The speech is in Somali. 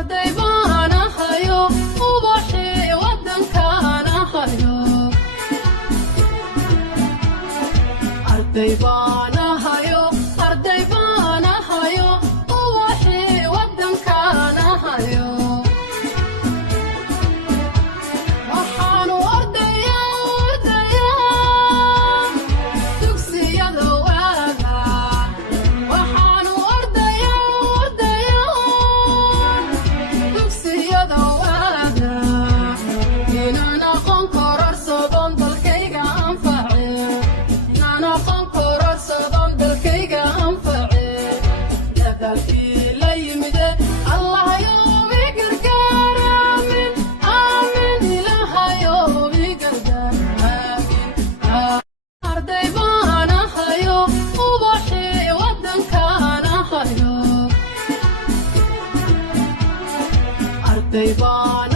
arday baan ahayo ubaxii waddankaan ahayo arday baan ahayo arday baan ahayo ubaxii waddankaan ahayo waxaanu ordayaa dugsiyada waaga waxaanu ordayaa dugsiyada waaga inaan aqoon kororsadon dalkayga anface inaan aqoon kororsadon dalkayga anface dadaalkii la yimide allahayow i gargaar aamin aamin ilaahayow i gargaar aamin arday baan ahayo ubaxii waddankaan ahayo arday baan